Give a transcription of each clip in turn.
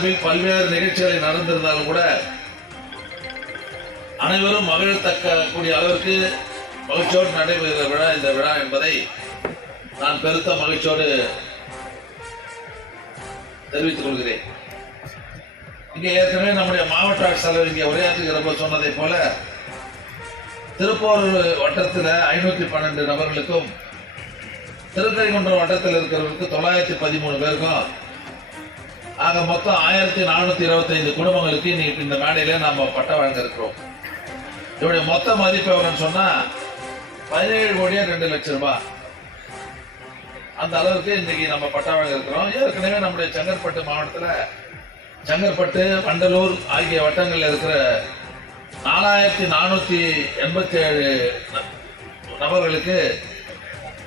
சார்பில் பல்வேறு நிகழ்ச்சிகள் நடந்திருந்தாலும் கூட அனைவரும் மகிழத்தக்க கூடிய அளவிற்கு மகிழ்ச்சியோடு நடைபெறுகிற விழா இந்த விழா என்பதை நான் பெருத்த மகிழ்ச்சியோடு தெரிவித்துக் கொள்கிறேன். இங்கே ஏற்கனவே நம்முடைய மாவட்ட ஆட்சியாளர் இங்கே உரையாற்றுகிறப்ப சொன்னதை போல திருப்பூர் வட்டத்தில் ஐநூத்தி பன்னெண்டு நபர்களுக்கும் திருக்கழிகுன்றம் வட்டத்தில் இருக்கிறவர்களுக்கு தொள்ளாயிரத்தி பதிமூணு பேருக்கும் ஆக மொத்தம் ஆயிரத்தி நானூத்தி இருபத்தைந்து குடும்பங்களுக்கு இன்னைக்கு இந்த மேடையில நாம பட்டம் வழங்கிருக்கிறோம் இதோடைய மொத்த மதிப்பு எவ்வளவுன்னு சொன்னா பதினேழு கோடியே ரெண்டு லட்சம் ரூபாய். அந்த அளவுக்கு இன்னைக்கு நம்ம பட்டம் வழங்கிருக்கிறோம் ஏற்கனவே நம்முடைய செங்கற்பட்டு மாவட்டத்துல செங்கற்பட்டு வண்டலூர் ஆகிய வட்டங்களில் இருக்கிற நாலாயிரத்தி நானூத்தி எண்பத்தி ஏழு நபர்களுக்கு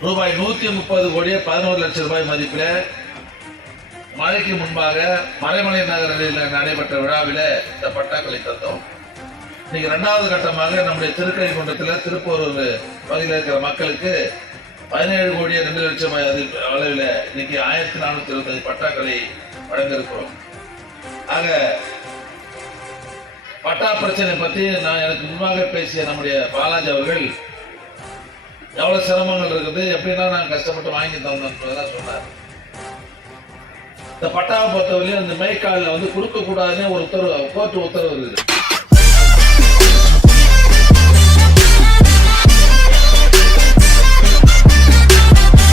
ரூபாய் நூத்தி முப்பது கோடியே பதினோரு லட்சம் ரூபாய் மதிப்பில் மழைக்கு முன்பாக மறைமலை நகரில் நடைபெற்ற விழாவில் இந்த பட்டாக்களை தந்தோம். இன்னைக்கு ரெண்டாவது கட்டமாக நம்முடைய திருக்கழிகுன்றத்தில் திருப்பூரூர் பகுதியில் இருக்கிற மக்களுக்கு பதினேழு கோடியே ரெண்டு லட்சம் அளவில் இன்னைக்கு ஆயிரத்தி நானூத்தி இருபத்தஞ்சு பட்டாக்களை வழங்கியிருக்கிறோம். ஆக பட்டா பிரச்சனை பற்றி நான் எனக்கு முன்பாக பேசிய நம்முடைய பாலாஜி அவர்கள் எவ்வளவு சிரமங்கள் இருக்குது எப்படின்னா நான் கஷ்டப்பட்டு வாங்கி தந்தோம் சொன்னார். இந்த பட்டாவை பொறுத்தவரையும் இந்த மெய்க்காலில் வந்து கொடுக்கக்கூடாதுன்னு ஒரு உத்தரவு கோர்ட்டு உத்தரவு இருக்குது